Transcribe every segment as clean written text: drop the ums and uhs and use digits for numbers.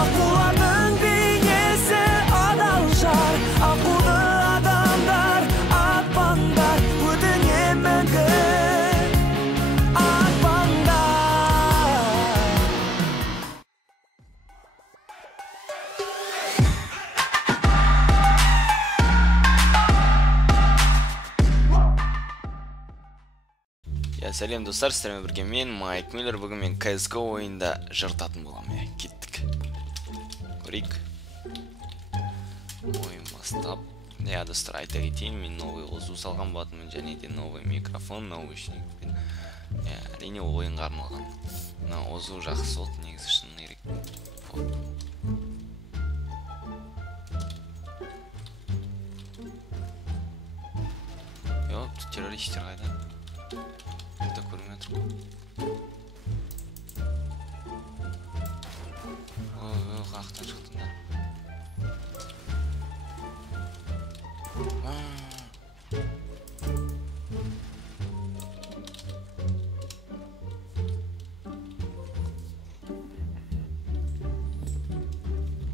Аққулардың бейнесі адал жар, аққулы адамдар атпаңдар, өтінем мәңгі атпаңдар. Сәлем достар, сіздермен бірге мен Майк Миллер. Бүгін мен CSGO ойында жыртатын боламын. Кеттік. Көрейік. Ойын бастап. Достар, айта кетейін, мен новый озу салған болатынмын, және де новый микрофон, наушник. Әрине ойынға арналған. Озу жақсы болды, негізі шын керек. Йоп, террористер қайда? Это курметр. Ой, қақтан шықтың да.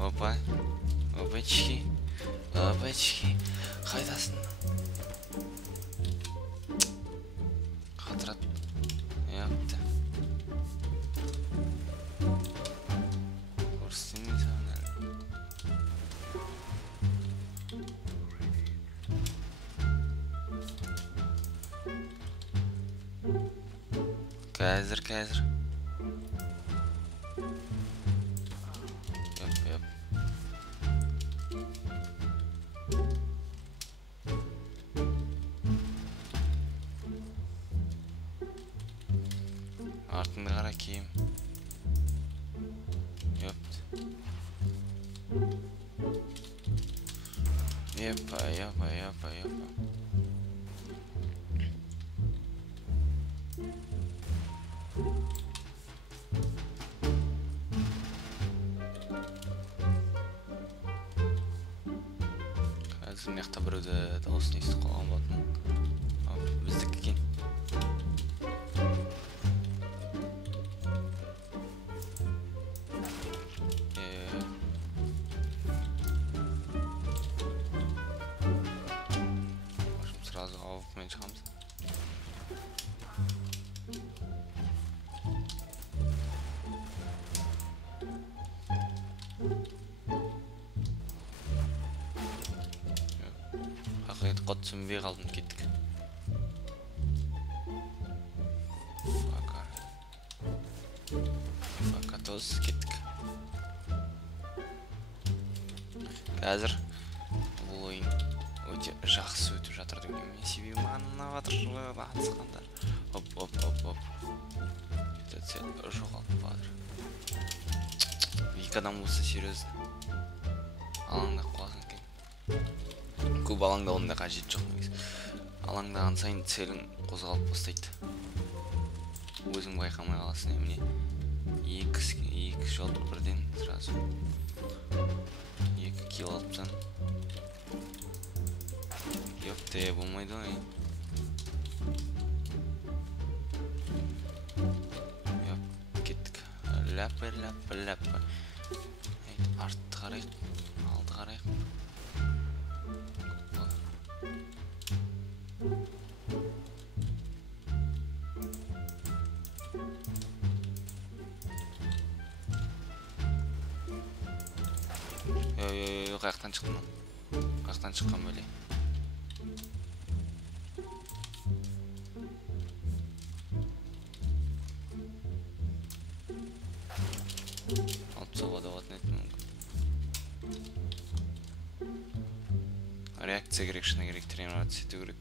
Опа, опачки, опачки, қайдасың? Қатырат. Япты. Көрістемей саған әлі. Қазір. Йоп. Артыңды қара киім. Йопты. Епа. Қазір мияқта біреуді дауысын естіп қалған болатын. Біздікі екен. Сразу ауыпмен шығамыз. Қақиет қот түсінбей қалдым, кеттік. Фака тоз, кеттік. Қазір бұл ойын өте жақсы өтіп жатыр деген мен себебі маған ұнап жатыр атысқандар. Оп. Өтсе жоғалып қалады. Екі адам болса серьезно. Алаңдап қаласың екен. Көп алаңдауында қажет жоқ негізі. Алаңдаған сайын целің қозғалып бастайды. Өзің байқамай қаласың. Міне екі жол бірден сразу 2 килл алыпсан. Ёпте, болмайды ғой. Ёп, кеттік. Ляпы. Артты қарайық, алды қарайық. Қаяқтан шықтым. Қаяқтан шыққан бөле. Алып соғады болатын еді мүмкін. Реакция керек, шыны керек, тренироваться ету керек.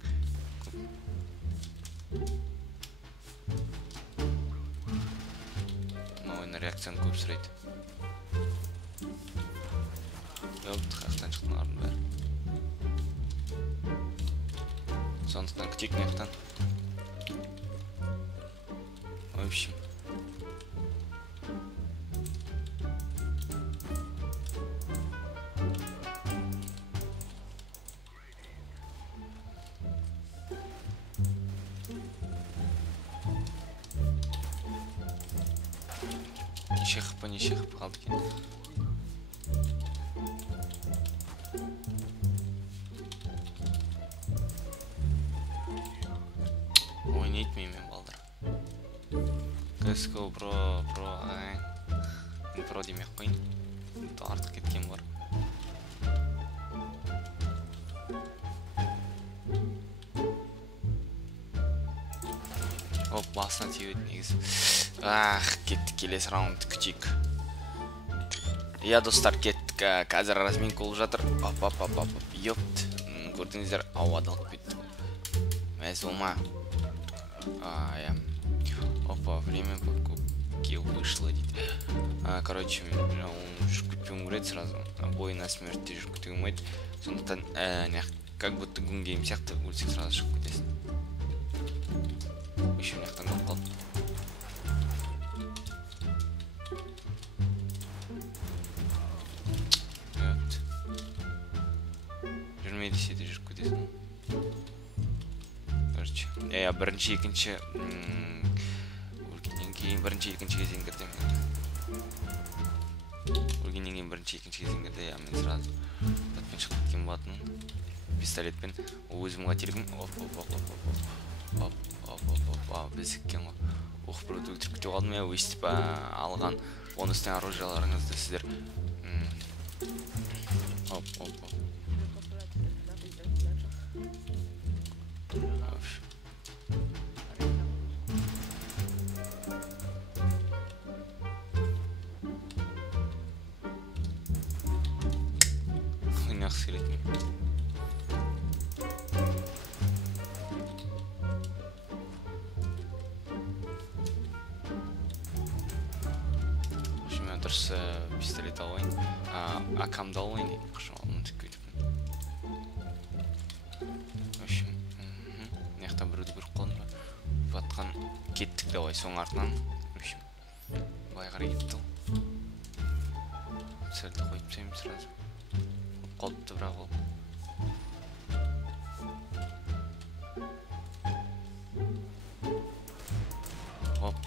Ойына реакцияны көп сұрайды. Қаяқтан шықтың ардың бәрі. Сондықтан күтек мияқтан. В общем. Неше қып қалды екен. менімен балдар. CSGO про демек қойын. Артық кеткен бар. Оп, басына тиеді негізі. Кеттік, келесі раунд күтейік. Достар, кеттік. Қазір разминка болып жатыр. Ёпт. Көрдіңіздер, ауадылық кетті. Мәз болма. Опа, время покупки вышло, дейді. Короче, он жүріп кетпеуім көреді сразу. Бой на смертьте жүріп кетуге болмайды. Сондықтан, как будто гунгейм сияқты өлсек сразу шығып кетесің. Еще мынаяқтан қалып қалды. Жүрмей десе де жүріп кетесің. Короче, бірінші, екінші өлгеннен кейін бірінші, екінші кезең кірді. Өлгеннен кейін бірінші, екінші кезең кірді. Мен сразу затпен шығып кеткен болатынмын. Пистолетпен өзім қателігім. Бізіккен ғой. Біреуді өлтіріп кете қалдым. Өйстіп алған бонустың оружияларыңызды сіздер. Ойнақ сыйлетмей. Дұрыс пистолет алайын. Акамды алайын дейін. Қышым алымын түк көйтіппін. Өшім. Неқта біреуді көріп қалын ба? Батқан кеттік давай соң артынан. Өшім. Байғара кетті ол. Сәлді қойып тәйім сразу. Қолыпты бірақ ол.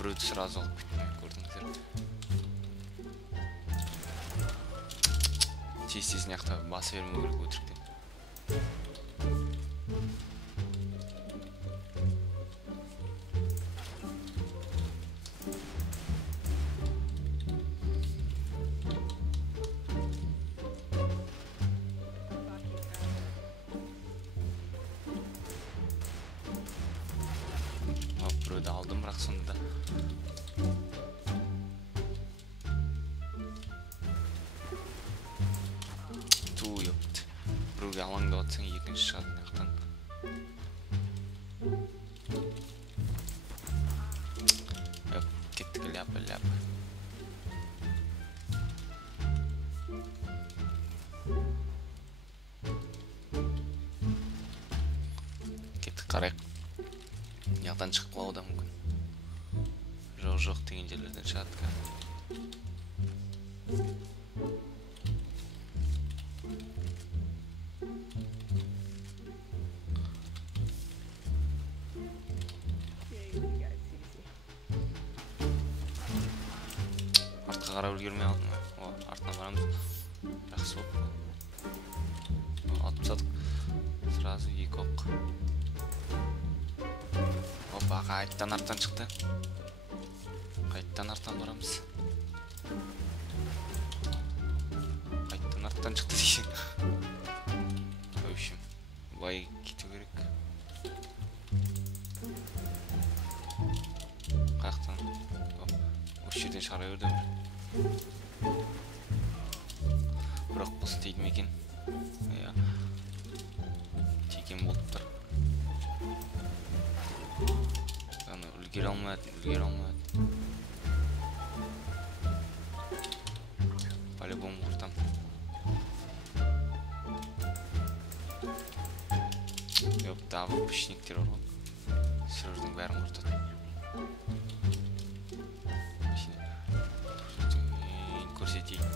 Біреуді сразу алып кетмей көрдіңіздер. Тез-тез неқта басы бермеу керек өтіріктен. Біреуді алдым, бірақ сонда біреуге алаңда отсың, екінші шығады неқтан. Кеттік ляпы. Кеттік қарайық. Неқтан шығып қалуы да мүмкін. Жоқ деген жерлерден шығады. Қарап үлгермей алдым. Артына барамыз. Жақсы оп. Атып тастадық. Сразу екі оқ. Қайттан арттан шықты. Қайттан арттан барамыз. Қайттан арттан шықты дейсің. Өшім. Былай кету керек. Қаяқтан. Осы жерден шығара берді бір. Бірақ бұл істейді ме екен? Тиген болып тұр. Үлгер алмайды. По-любому құртам. Дағы пішінектер бар ғой. Сервердің бәрін құртады. Көрсетейін.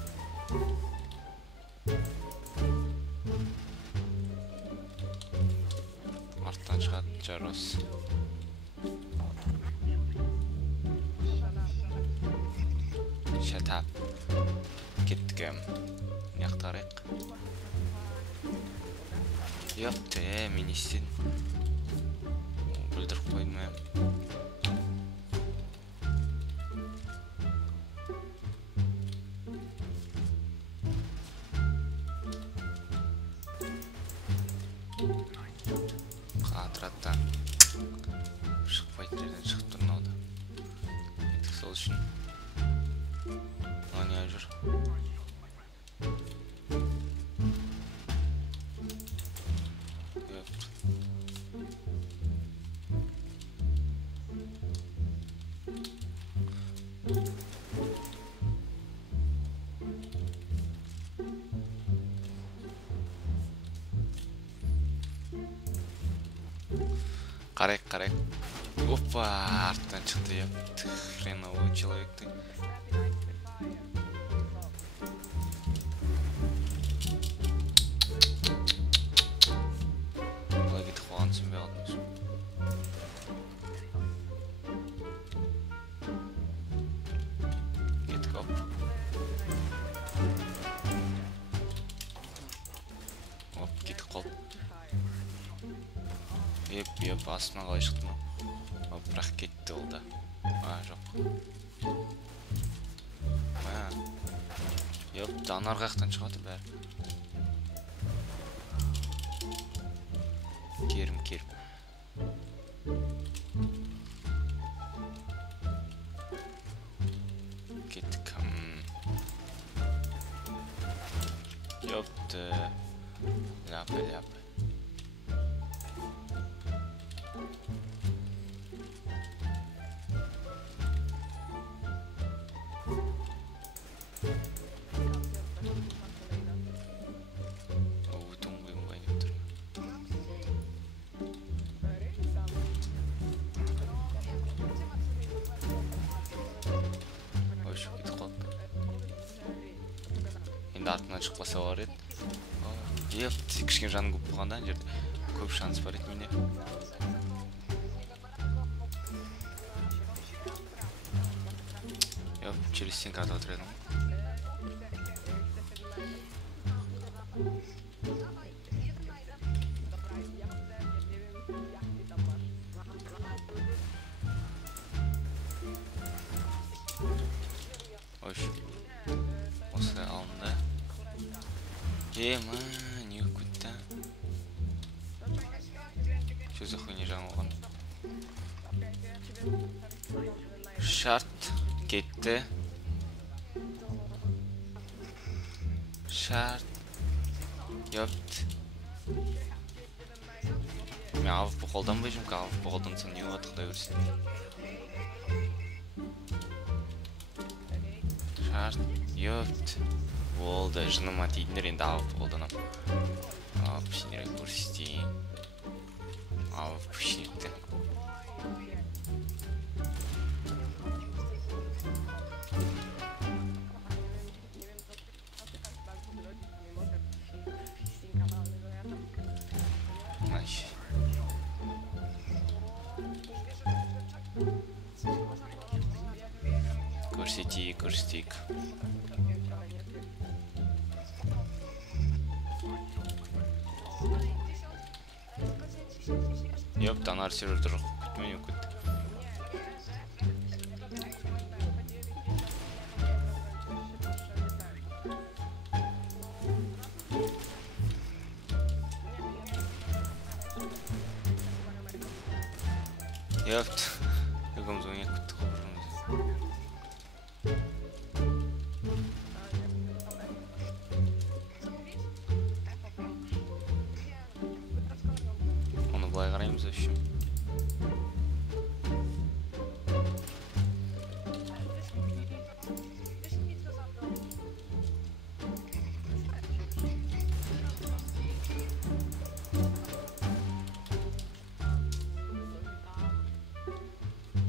Арттан шығады жарос. Шатап. Кеттік. Неқтарайық. Ёпты, мен естедім. өлтіріп қойдым ә. Қатыраттан шықпайтын жерден шығып тұр мынау да. Еттік сол үшін. Мына не жүр? Қарайық. Опа, арттан шықты, я хреновый человекті. Олай кетіп қалған түсінбей қалдым. Кеттік оп. Оп, кетіп қалды. Еп, астына қалай шықты ма? Бірақ кетті ол да. Жоқ. Еп, ана арқақтан шығады бәрі. Керім. Кеттік. Епті. Ляпы. Артынан шықпаса бар еді. Еп, кішкен жаным көп болғанда жерде көп шанс бар еді менде. Еп, через стенка атып отыр едім. Осы алынды. Не өкітті. Что за хуйня жаңа оған? Шарт кетті. Шарт. Ёпт. Мен алып бұл қолданбай жүрмін, алып бұл қолданса не болады құдай көрсін. Шарт. Ёпт. Болды, жыныма тейдіңдер, енді алып қолданам. Алып пішінерек көрсетейін. Алып пішінекті. Көрсетейік. Ёпт, анар серверді жоқ. Күтмей өкітті. Ёпт, екеуміз ойнап күттік қой біріміз. Оны былай қараймыз үшін.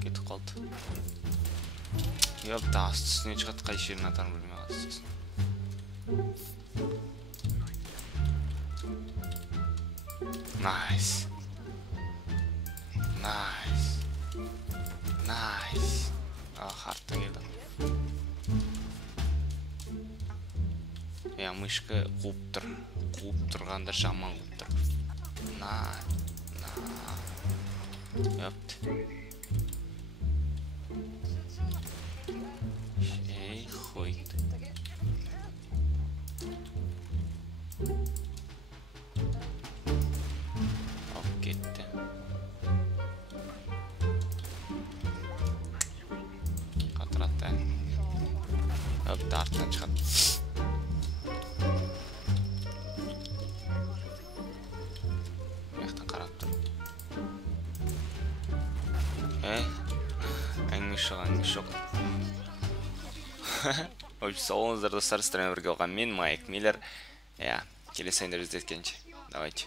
Кетіп қалды. Ёпта, асты үстіне шығады, қай жерін атарын білмей қалды. Найс. Хартта келді. Мышка қуып тұр. Қуып тұрғанда жаман қуып тұр. Öptü. Koydu. Hop gitti. Katırattı. Öptü, arttan çıkarttı. Mekten karap dur. Әңгіме жоқ. Салоныңыздар достар, стримге бірге болған мен Майк Миллер. Келесі ойында жүздескенше. Давайте.